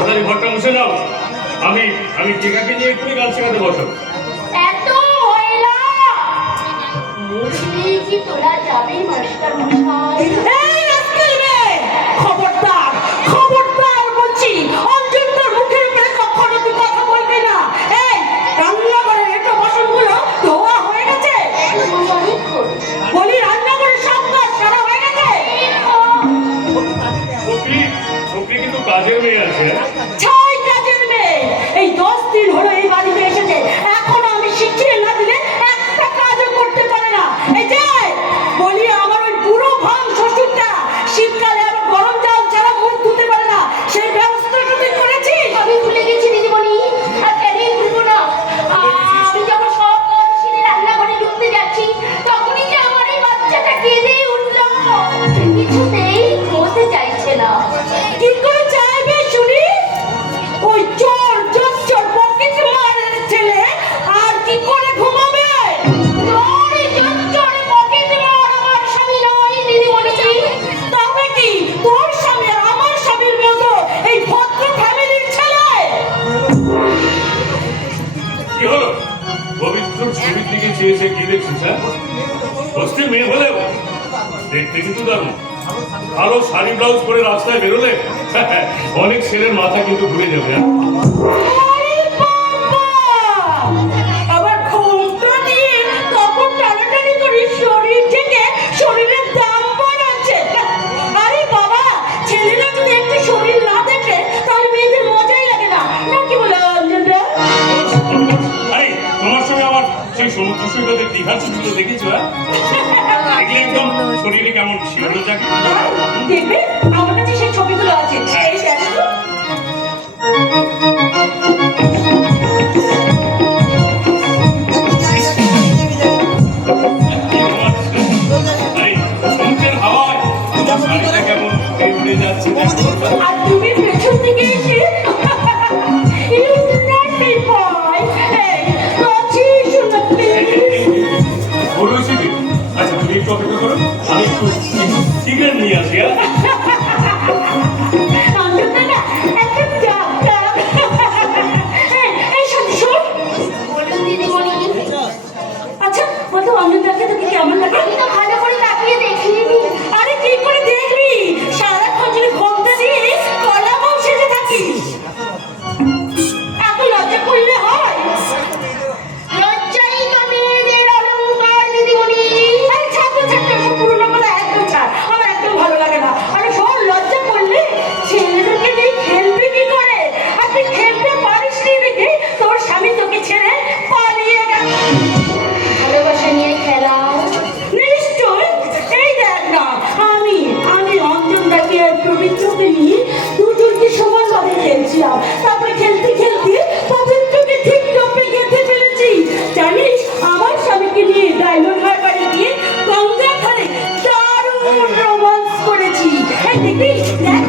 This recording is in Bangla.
তাড়াতাড়ি ঘরটা মুছে নাও। আমি আমি টিকাকে নিয়ে একটু গান শেখাতে বসো। এত ময়লা মুছলেই কি তোলা যাবে মাস্টার মশাই? এই আজকাল মেয়ে, খবরদার খবরদার বলছি, অঞ্জন তোর মুখের উপরে কখনো তুই কথা বলবি না। এই রান্নাঘরের এটো বাসনগুলো ধোয়া হয়ে গেছে? বলি রান্নাঘরের সব কাজ সারা হয়ে গেছে? ছোকরি কিন্তু কাজের মেয়ে আছে। ছাই কাজের মেয়ে, এই 10 দিন হলো এই বাড়িতে এসেছে, এখনো আমি শিখিয়ে না দিলে একটা কাজও করতে পারে না। এই যে বলি আমার ওই পুরো ভাঙ শ্বশুরটা শীতকালে আবার গরম জল ছাড়া মুখ ধুতে পারে না, সেই ব্যবস্থাটা তুই করেছিস? আমি ভুলে গেছি দিদিমণি, আর কেনই ভুলবো না। আমি যখন সব কাজ সেরে রান্নাঘরে ঢুকতে যাচ্ছি তখনই যে আমার এই বাচ্চাটা কেঁদে উঠলো, কিছুতেই ঘুমোতে চাইছে না। কি করে চাইবে শুনি? ওই চোর জোচ্চর পকেট মারের ছেলে আর কি করে ঘুমাবে? তোর জোচ্চর পকেট মার আমার স্বামী নয় দিদিমণি। তবে কি তোর স্বামী আর আমার স্বামীর মতো এই ভদ্র ফ্যামিলির ছেলে? কি হলো? পবিত্র ছবির দিকে চেয়েছে কি দেখছিস? হ্যাঁ, বস্তির মেয়ে হলেও দেখতে কিন্তু দারুণ। ভালো শাড়ি ব্লাউজ পরে রাস্তায় বেরোলে অনেক ছেলের মাথা কিন্তু ঘুরে যাবে। আরে বাবা! আবার ঘুমটা দিয়ে কাপড় টানাটানি করে শরীর থেকে শরীরের দাম বাড়াচ্ছে। আরে বাবা, ছেলেরা যদি একটু শরীর না দেখে তাহলে মেয়েদের মজাই লাগে না, নাকি বলে অঞ্জনরা? আরে তোমার সঙ্গে আমার সেই সমুদ্র সৈকতের দীঘার ছবিগুলো দেখেছো? দেখলে একদম শরীরে কেমন শিহরণ জাগে। দেখবে আমার কাছে সেই ছবিগুলো আছে, এই দেখো। আরে সমুদ্রের হাওয়ায় তোমার শাড়িটা কেমন উড়ে যাচ্ছে দেখো। আর তুমি পেছন থেকে এসে You naughty boy! Hey, কাছিস না please? বলছি কি? আচ্ছা তুমি একটু অপেক্ষা করো, আমি একটু সিগারেট নিয়ে আসি। অঞ্জনা না, একটা ডাক্তার। এই শোন শোন। বলুন দিদিমণি। আচ্ছা বলতো অঞ্জনটাকে তোকে কেমন লাগে? আমি তো ভালো করে তাকিয়ে দেখিনি। আরে কি করে দেখবি? সারাক্ষণ যদি ঘুমতে দিয়ে কলা বউ সেজে থাকিস। এত লজ্জা করলে হয়? লজ্জাই তো মেয়েদের অলংকার দিদিমণি। আরে ছাড় তো, ছাড় তো, এসব পুরোনো কথা একদম ছাড়, আমার একদম ভালো লাগে না। আরে শোন, লজ্জা করলে ছেলেদেরকে নিয়ে খেলবি কি করে? আর তুই খেলতে পারিস নি দেখে তোর স্বামী তোকে ছেড়ে পালিয়ে গেল। ভালোবাসা নিয়ে খেলা। নিশ্চয়, এই দেখ না, আমি অঞ্জনদাকে আর পবিত্রকে নিয়ে দুজনকে সমানভাবে খেলছিলাম। তারপরে খেলতে খেলতে পবিত্রকে ঠিক টপে গেঁথে ফেলেছি। জানিস, আমার স্বামীকে নিয়ে ডায়মন্ড হারবারে গিয়ে গঙ্গার ধারে দারুণ রোমান্স করেছি। এই দেখবি, দেখ